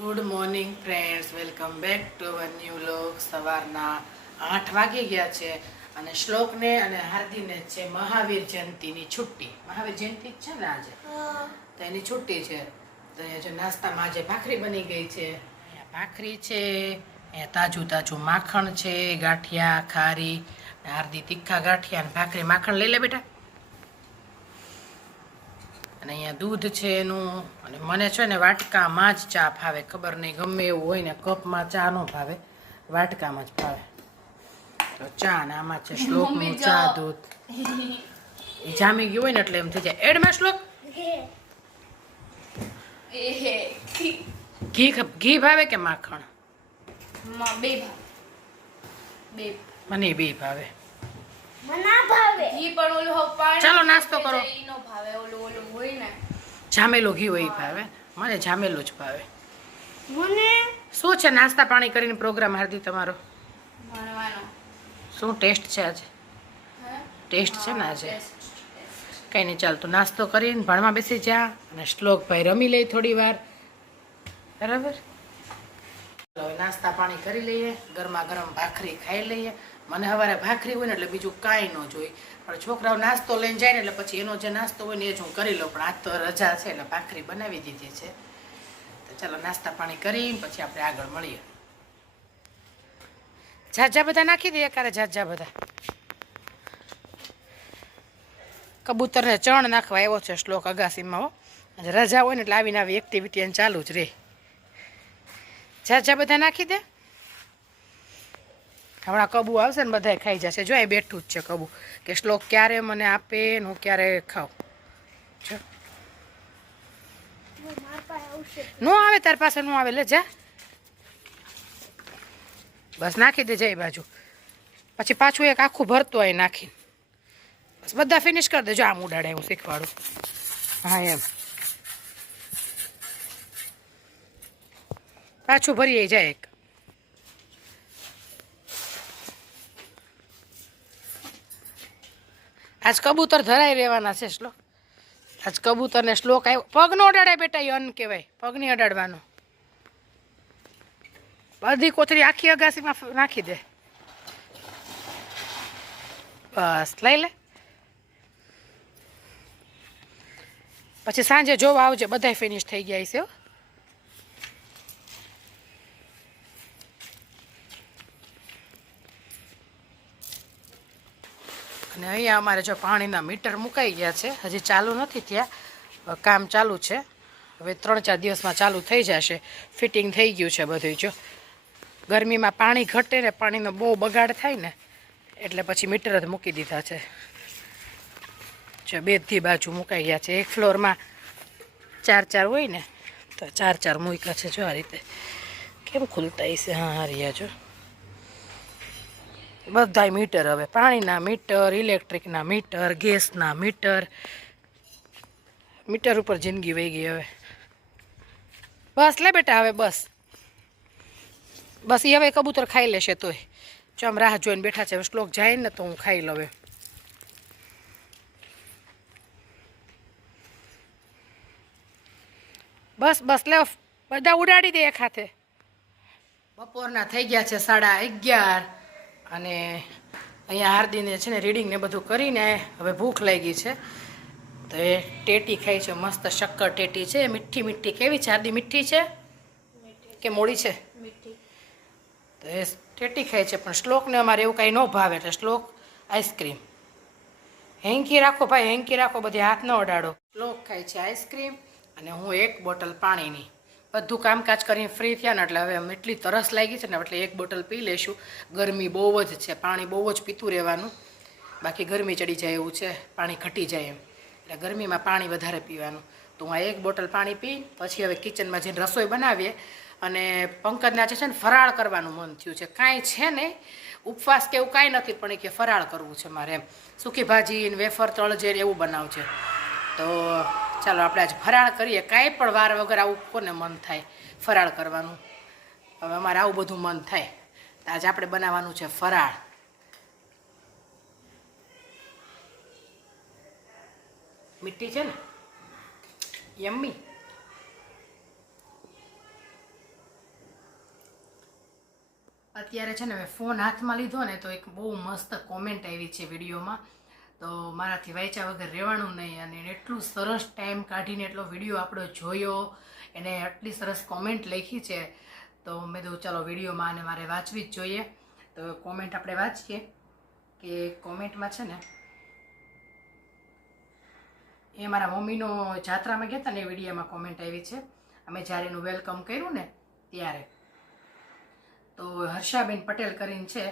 Good morning friends, welcome back to our new vlog. સવારના 8 વાગી ગયા છે અને શ્લોકને અને હાર્દીને છે મહાવીર જયંતિની છુટ્ટી. મહાવીર જયંતિ જ છે ને આજે, તો એની છુટ્ટી છે. તો અહીંયા જો નાસ્તામાં આજે ભાખરી બની ગઈ છે. અહીંયા ભાખરી છે, અહીંયા તાજું તાજું માખણ છે, ગાંઠિયા ખારી, હાર્દી તીખા ગાંઠિયા અને ભાખરી. માખણ લઈ લે બેટા. અને અહીંયા દૂધ છે એનું. અને મને છે ને વાટકામાં જ ચા ભાવે. ખબર નહીં, ગમે એવું હોય ને કપમાં ચા ન ભાવે, વાટકામાં જ ભાવે. તો ચા ને આમાં છે શ્લોકનું ચા દૂધ. એ જામી ગયું હોય ને એટલે એમ થઈ જાય. એડમાં શ્લોક ઘી ભાવે કે માખણ? મને બે ભાવે. ચાલો નાસ્તો કરો. જામેલું ઘી હોય ભાવે. મને જામેલું જ ભાવે. શું છે નાસ્તા પાણી કરીને પ્રોગ્રામ હાર્દી તમારો? શું ટેસ્ટ છે આજે? ટેસ્ટ છે ને આજે? કંઈ નહીં, ચાલતું નાસ્તો કરીને ભણવા બેસી જા અને શ્લોકભાઈ રમી લે થોડી વાર. બરાબર. હવે નાસ્તા પાણી કરી લઈએ, ગરમા ગરમ ભાખરી ખાઈ લઈએ. મને સવારે ભાખરી હોય ને એટલે બીજું કાંઈ ન જોઈએ, પણ છોકરાઓ નાસ્તો લઈને જાય ને એટલે પછી એનો જે નાસ્તો હોય ને એ જ હું કરી લઉં. પણ આજ તો રજા છે એટલે ભાખરી બનાવી દીધી છે. તો ચાલો નાસ્તા પાણી કરી પછી આપણે આગળ મળીએ. ઝાઝા બધા નાખી દઈએ કારે. ઝાઝા બધા કબૂતરને ચણ નાખવા આવ્યો છે શ્લોક અગાસીમાં. હો, આજે રજા હોય ને એટલે આવીને આવી એક્ટિવિટી એને ચાલુ જ રહે. ઝાઝા બધા નાખી દે. હમણાં કબુ આવશે ને બધા ખાઈ જશે. જો એ બેઠું જ છે કબુ, કે શ્લોક ક્યારે મને આપે ને હું ક્યારે ખાઉં. જો નો આવે તાર પાસે, નો આવે. લે જા, બસ નાખી દે જઈ બાજુ. પછી પાછું એક આખું ભરતું હોય નાખીને બસ બધા ફિનિશ કરી દે. જો આમ ઉડાડે હું શીખવાડું. હા એમ પાછું ભરીએ જાય એક. આજ કબૂતર ધરાઈ રહેવાના છે શ્લોક. આજ કબૂતર ને શ્લોક આવ્યો. પગ નો અડાડે બેટા, એ અન્ન કહેવાય. પગ નહીં અડાડવાનો. બધી કોથળી આખી અગાસીમાં નાખી દે. બસ લઈ લે. પછી સાંજે જોવા આવજે, બધાય ફિનિશ થઈ ગયા છે. અને અહીંયા અમારે જો પાણીના મીટર મુકાઈ ગયા છે. હજી ચાલુ નથી થયા, કામ ચાલુ છે. હવે 3-4 દિવસમાં ચાલુ થઈ જશે. ફિટિંગ થઈ ગયું છે બધું. જો ગરમીમાં પાણી ઘટે ને, પાણીનો બહુ બગાડ થાય ને, એટલે પછી મીટર જ મૂકી દીધા છે. જો બેથી બાજુ મુકાઈ ગયા છે. એક ફ્લોરમાં 4-4 હોય ને, તો 4-4 મૂક્યા છે. જો આ રીતે કેમ ખુલતા હશે. હા રહ્યા જો બધાય મીટર. હવે પાણીના મીટર, ઇલેક્ટ્રિકના મીટર, ગેસના મીટર. મીટર ઉપર જિંદગી વહી ગઈ હવે. બસ લે બેટા, હવે બસ બસ. એ હવે કબૂતર ખાઈ લેશે તોય. જો આમ રાહ જોઈને બેઠા છે. હવે શ્લોક જાય ને તો હું ખાઈ લઉં. બસ બસ લે, બધા ઉડાડી દે એક હાથે. બપોરના થઈ ગયા છે 11:30 અને અહીંયા હાર્દીને છે ને રીડિંગ ને બધું કરીને હવે ભૂખ લાગી છે. તો એ ટેટી ખાઈ છે. મસ્ત શક્કર ટેટી છે, મીઠી મીઠી. કેવી છે હાર્દી? મીઠી છે કે મોડી છે? તો એ ટેટી ખાય છે. પણ શ્લોકને અમારે એવું કાંઈ ન ભાવે એટલે શ્લોક આઈસ્ક્રીમ. હેન્કી રાખો ભાઈ, હેન્કી રાખો. બધી હાથ ન અડાડો. શ્લોક ખાય છે આઈસ્ક્રીમ અને હું 1 બોટલ પાણીની. બધું કામકાજ કરીને ફ્રી થયા ને એટલે હવે એટલી તરસ લાગી છે ને એટલે 1 બોટલ પી લઈશું. ગરમી બહુ જ છે, પાણી બહુ જ પીતું રહેવાનું. બાકી ગરમી ચડી જાય એવું છે, પાણી ઘટી જાય એમ. એટલે ગરમીમાં પાણી વધારે પીવાનું. તો હું આ 1 બોટલ પાણી પી પછી હવે કિચનમાં જઈને રસોઈ બનાવીએ. અને પંકજને આજે છે ને ફરાળ કરવાનું મન થયું છે. કાંઈ છે નહીં, ઉપવાસ કે એવું કાંઈ નથી, પણ એ કે ફરાળ કરવું છે મારે એમ. સૂકી ભાજી ને વેફર તળજે એવું બનાવશે. તો ચાલો આપણે આજે ફરાળ કરીએ. કાંઈ પણ વાર વગર આવું કોને મન થાય ફરાળ કરવાનું. હવે અમારે આવું બધું મન થાય. તો આજે આપણે બનાવવાનું છે ફરાળ. મીઠી છે ને, યમ્મી. અત્યારે છે ને મેં ફોન હાથમાં લીધો ને તો એક બહુ મસ્ત કોમેન્ટ આવી છે વિડીયોમાં, તો મારાથી વાંચ્યા વગર રહેવાનું નહીં. અને એટલું સરસ ટાઈમ કાઢીને એટલો વિડીયો આપણો જોયો, એને આટલી સરસ કોમેન્ટ લખી છે, તો મેં તો ચાલો વિડીયોમાં અને મારે વાંચવી જ જોઈએ. તો કોમેન્ટ આપણે વાંચીએ કે કોમેન્ટમાં છે ને એ મારા મમ્મીનો જાત્રામાં ગયા હતા ને એ વિડીયોમાં કોમેન્ટ આવી છે, અમે જ્યારે એનું વેલકમ કર્યું ને ત્યારે. તો હર્ષાબેન પટેલ કરીને છે,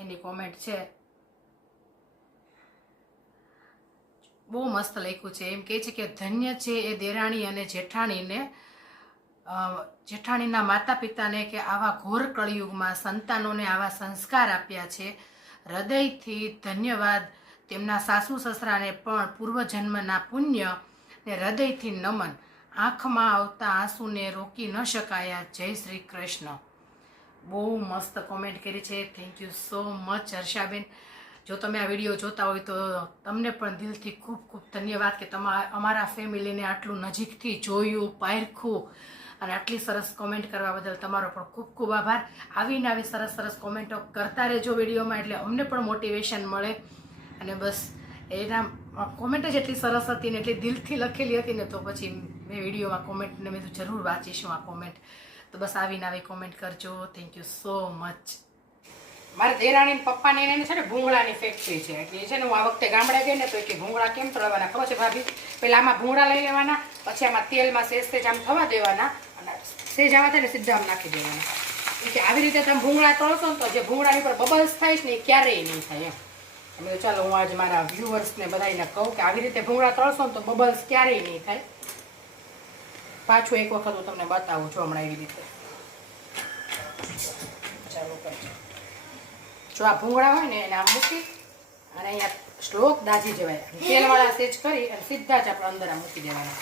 એની કોમેન્ટ છે, બહુ મસ્ત લખ્યું છે. એમ કહે છે કે ધન્ય છે એ દેરાણી અને જેઠાણીના માતા પિતાને કે આવા ઘોર કળિયુગમાં સંતાનોને આવા સંસ્કાર આપ્યા છે. હૃદયથી ધન્યવાદ. તેમના સાસુ સસરાને પણ પૂર્વજન્મના પુણ્ય ને હૃદયથી નમન. આંખમાં આવતા આંસુને રોકી ન શકાયા. જય શ્રી કૃષ્ણ. બહુ મસ્ત કોમેન્ટ કરી છે. Thank you so much Harshaben. જો તમે આ વિડીયો જોતા હોય તો તમને પણ દિલથી ખૂબ ખૂબ ધન્યવાદ કે અમારા ફેમિલીને આટલું નજીકથી જોયું, પારખ્યું અને આટલી સરસ કોમેન્ટ કરવા બદલ તમારો પણ ખૂબ ખૂબ આભાર. આવીને આવી સરસ સરસ કોમેન્ટો કરતા રહેજો વિડીયોમાં, એટલે અમને પણ મોટિવેશન મળે. અને બસ એના કોમેન્ટ જ એટલી સરસ હતી ને એટલી દિલથી લખેલી હતી ને, તો પછી મેં વિડીયોમાં કોમેન્ટને મેં તો જરૂર વાંચીશું આ કોમેન્ટ. તો બસ આવીને આવી કોમેન્ટ કરજો. Thank you so much. મારે દેરાણી પપ્પાને એને છે ને ભૂંગળાની ફેક્ટરી છે, એટલે છે ને હું આ વખતે ગામડે ગઈ ને તો કે ભૂંગળા કેમ તળવાના ખબર છે ભાભી? પહેલાં આમાં ભૂંગળા લઈ લેવાના, પછી આમાં તેલમાં સેજ આમ થવા દેવાના અને સેજ આવા થાય ને સીધા આમ નાખી દેવાના. કે આવી રીતે તમે ભૂંગળા તળશો ને તો જે ભૂંગળાની ઉપર બબલ્સ થાય છે ને એ ક્યારેય નહીં થાય એમ. અમે ચાલો હું આજે મારા વ્યુઅર્સને બધાને કહું કે આવી રીતે ભૂંગળા તળશો ને તો બબલ્સ ક્યારેય નહીં થાય. પાછું એક વખત હું તમને બતાવું છું હમણાં એવી રીતે. ચાલો કરજો. જો આ ભૂંગળા હોય ને એને આમ મૂકી અને અહીંયા શ્લોક દાજી જવાય, તેલવાળા સેજ કરી અને સીધા જ આપણે અંદર આ મૂકી દેવાના.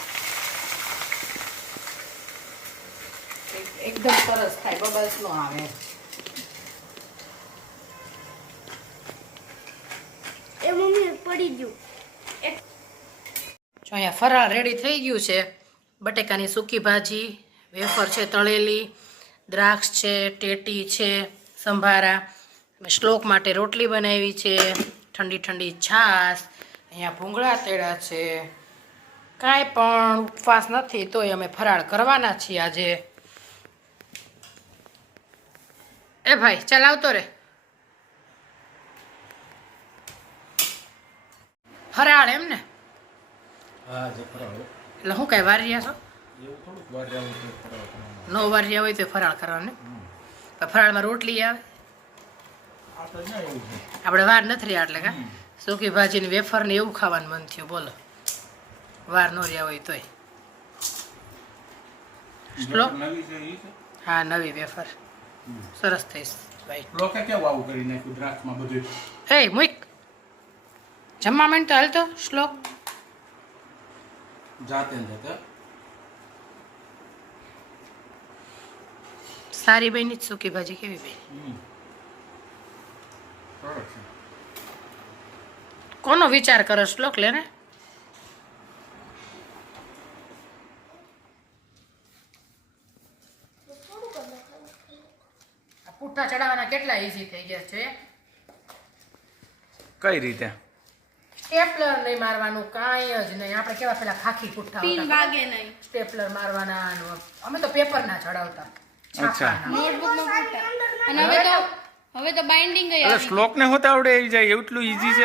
એકદમ સરસ થાય, બબલ્સ નો આવે. એ મમ્મી પડી ગયું. જો અહીંયા ફરાળ રેડી થઈ ગયું છે. બટેકાની સૂકી ભાજી, વેફર છે તળેલી, દ્રાક્ષ છે, ટેટી છે, સંભારા, શ્લોક માટે રોટલી બનાવી છે, ઠંડી ઠંડી છાશ, અહીંયા ભૂંગળા તેડા છે. કાંઈ પણ ઉપવાસ નથી તોય અમે ફરાળ કરવાના છીએ આજે. એ ભાઈ ચાલ આવતો રે. ફરાળ એમ ને? એટલે હું કઈ વાર રહ્યા છો? નો વાર રહ્યા હોય તો ફરાળ કરવાનું. ફરાળમાં રોટલી આવે, આપણે વાર નથી રહ્યા એટલે કા સૂકી ભાજી ને વેફર ને એવું ખાવાનું મન થયું. બોલો વાર નો રહ્યા હોય તોય. શ્લોક હા નવી વેફર સરસ થઈશ ભાઈ. હે મુઈક જમવા માંડ તો હાલ તો શ્લોક. સારી બની જ સૂકી ભાજી કેવી બની? કોનો વિચાર કરો શ્લોક? લે ને પુઠ્ઠા ચડાવવાના કેટલા ઈઝી થઈ ગયા છે. કઈ રીતે? સ્ટેપલર નહીં મારવાનું, કાંઈ જ નહીં. આપણે કેવા પેલા ખાખી પુઠ્ઠા પિન વાગે નહીં, સ્ટેપલર મારવાના. અમે તો પેપર ના ચડાવતા. અચ્છા. નોટબુકમાં ફૂટા. અને હવે તો બાઇન્ડિંગ અરે શ્લોક ને હોતા આવડે આવી જાય એટલું ઈઝી છે.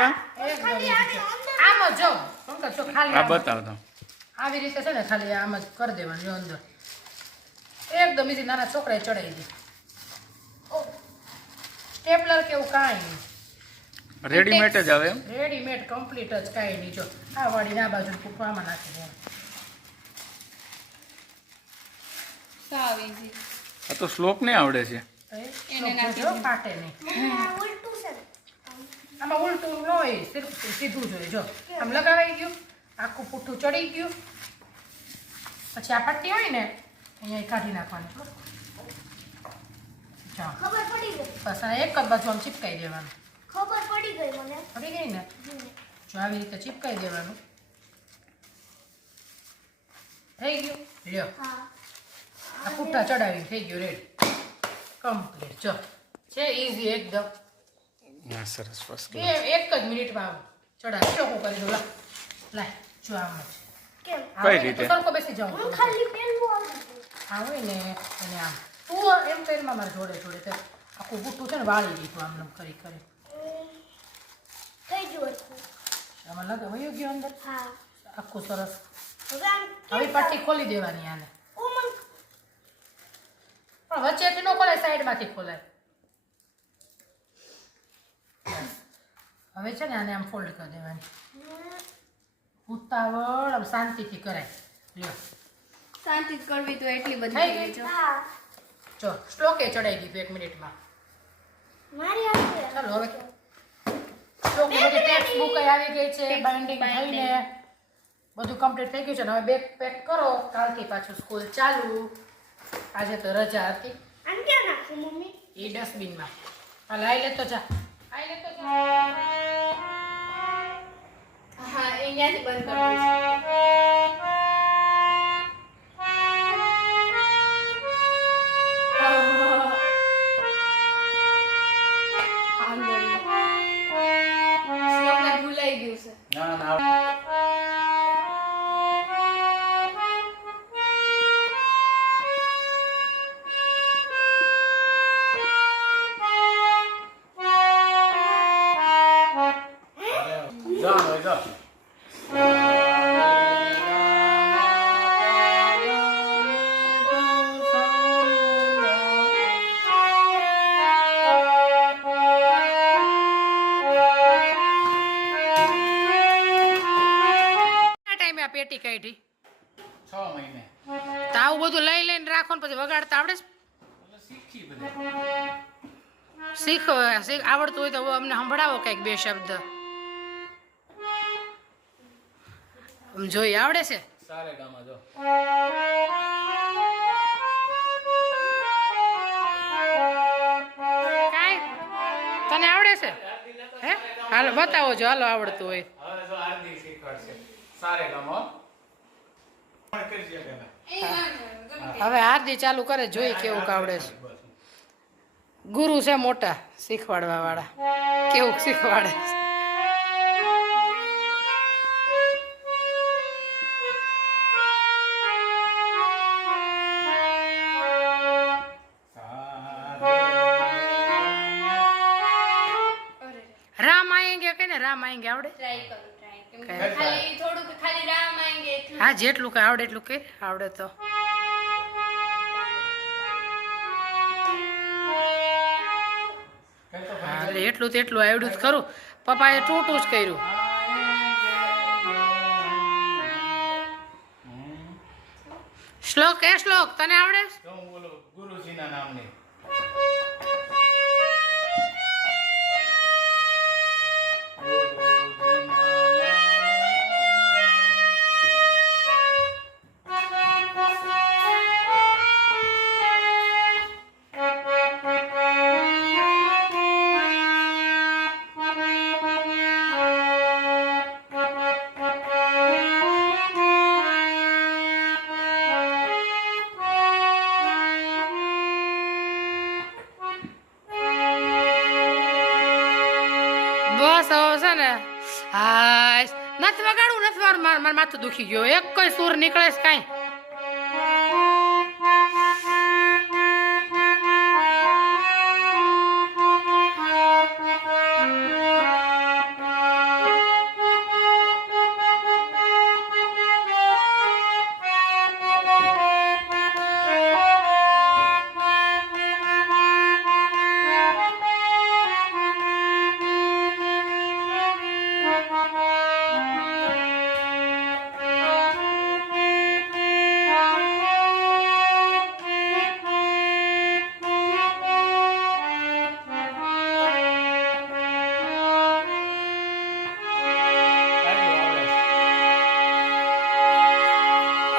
આમ જ જો પંકજ જો ખાલી આ બતાવ તો. આવી રીતે છે ને ખાલી આમ જ કરી દેવાનું અંદર. એકદમ ઈઝી. નાના છોકરાએ ચડાવી દે. સ્ટેપલર કેવું કાંઈ નહીં, રેડીમેડ જ આવે એમ? રેડીમેડ કમ્પ્લીટ જ કાંઈ નહીં. જો આ વાળી આ બાજુ કૂકવામાં નાખી દે. સાવ ઈઝી. આ તો શ્લોક ને આવડે છે. એને નાખી પાટે નહીં. આમાં ઉલટું ન હોય, સીધું જોઈએ. જો આમ લગાવાઈ ગયું, આખું પુઠ્ઠું ચડી ગયું, પછી આ પટ્ટી હોય ને અહીંયા કાઢી નાખવાની. ખબર પડી ગઈ. બસ આ એક જ બાજુ આમ ચીપકાઈ દેવાનું. ખબર પડી ગઈ મને. પડી ગઈ ને? જો આવી રીતે ચીપકાઈ દેવાનું. થઈ ગયું. લ્યો હા. આ પુઠ્ઠા ચડાવી થઈ ગયું રેડી કમ્પ્લીટ. જો છે ઈઝી એકદમ. હા સરસ ફર્સ્ટ બે એક જ મિનિટમાં ચડાવી શું કરી દઉં. લાય જો આમ જ કેમ કઈ રીતે? સરખો બેસી જાઉં હું ખાલી પેલું આવડતું આવે ને અને આમ તું એમ કરીને મારે જોડે જોડે તે આખું ગુટ્ટું છે ને વાળી દીધું આમ કરી કરી થઈ ગયું હતું. આમાં લગે વયું ગયો અંદર હા આખું સરસ. હવે આમ હવે પટ્ટી ખોલી દેવાની આને ઓ મન પણ વચ્ચેથી ન ખોલાય સાઈડમાંથી ખોલાય. હવે છે ને આને આમ ફોલ્ડ કરી દેવાની. ઉતાવળ આમ શાંતિથી કરાય. લ્યો શાંતિ જ કરવી તો એટલી બધી થઈ થઈ ગઈ? ગઈ હા જો સ્ટોકે ચડાઈ દીધું 1 મિનિટમાં. મારી હાથે ચાલો હવે સ્ટોકની બધી ટેક્સ્ટ બુક આવી ગઈ છે. બાઇન્ડિંગ થઈને બધું કમ્પ્લીટ થઈ ગયું છે ને હવે બેગ પેક કરો. કાલથી પાછું સ્કૂલ ચાલુ. આજે તો રજા હતી. આમ ક્યાં નાખું મમ્મી એ ડસ્ટબિનમાં. હાલ આઈ લેતો જા. આઈ લેતો જા. હા અહીંયાથી બંધ કરી ભૂલાઈ ગયું છે ના ના જાઓ જાઓ. ટાઈમે આ પેટી કાઢી 6 મહિને તો આવું બધું લઈ લઈને રાખો ને પછી વગાડતા આવડે છે? એટલે શીખી બધે. શીખ આવડતું હોય તો અમને સંભળાવો કંઈક 2 શબ્દ. આમ જોઈ આવડે છે? સારે ગામાં જો. કાંઈ તને આવડે છે? હે હાલો બતાવો જો હાલો આવડતું હોય. હવે જો આરતી શીખવાડશે. સારે ગામો. પણ કરી છે પેલા. હવે હાર્દી ચાલુ કરે જોઈ કેવું આવડે છે. ગુરુ છે મોટા શીખવાડવા વાળા. કેવું શીખવાડે છે. રામ આएंगे કે ને રામ આएंगे આવડે? ટ્રાય કરું ટ્રાય કેમ કે કઈ? ખાલી થોડુંક ખાલી રામ આएंगे એટલું હા જેટલું કઈ આવડે એટલું કે આવડે તો. હા એટલે એટલું તો એટલું આવડ્યું જ ખરું. પપ્પાએ ટૂંટું જ કર્યું. શ્લોક એ શ્લોક તને આવડે છે? તો હું બોલો ગુરુજીના નામની. બસ હવે છે ને હાય નથી વગાડવું નથી મારું માથું દુખી ગયો. એક કોઈ સૂર નીકળે છે કાંઈ?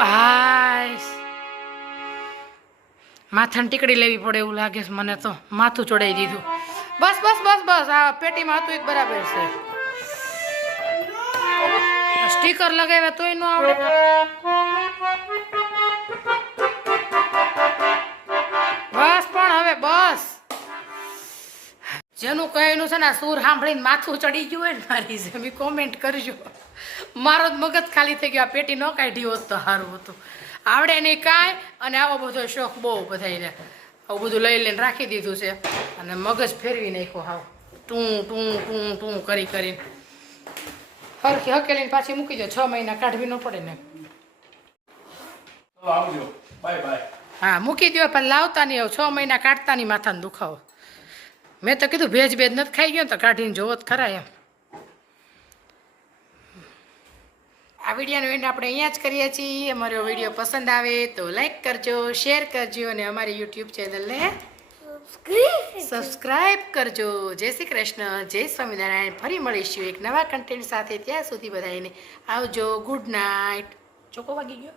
હાય માથાની ટીકડી લેવી પડે એવું લાગે છે મને તો. માથું ચડાઈ દીધું. બસ બસ બસ બસ આ પેટીમાં હતું એ જ બરાબર છે. સ્ટીકર લગાવ્યા તોય ન આવડે. બસ પણ હવે બસ જેનું કહેનું છે ને આ સૂર સાંભળીને માથું ચડી ગયું હોય ને મારી જેમ કોમેન્ટ કરજો. મારો જ મગજ ખાલી થઈ ગયો. આ પેટી ન કાઢી હોત તો સારું હતું. આવડે નહીં કાંઈ, અને આવો બધો શોખ બહુ બધાને. આવું બધું લઈ લઈને રાખી દીધું છે અને મગજ ફેરવી નાખ્યો હાવ ટું કરી કરીને. હરખી હકેલીને પાછી મૂકી દો. 6 મહિના કાઢવી ન પડે ને. ચલો આવજો. Bye bye. હા મૂકી દો, પણ લાવતા નહીં. હવે 6 મહિના કાઢતા નહીં, માથાનો દુખાવો. મેં તો કીધું ભેજ નથી ખાઈ ગયો તો કાઢીને જોવો જ ખરા એમ. આ વિડીયોનો એન્ડ આપણે અહીંયા જ કરીએ છીએ. અમારો વિડીયો પસંદ આવે તો લાઈક કરજો, શેર કરજો અને અમારી યુટ્યુબ ચેનલને સબસ્ક્રાઈબ કરજો. જય શ્રી કૃષ્ણ, જય સ્વામિનારાયણ. ફરી મળીશું એક નવા કન્ટેન્ટ સાથે. ત્યાં સુધી બધાને આવજો. Good night. ચોકો વાગી ગયો.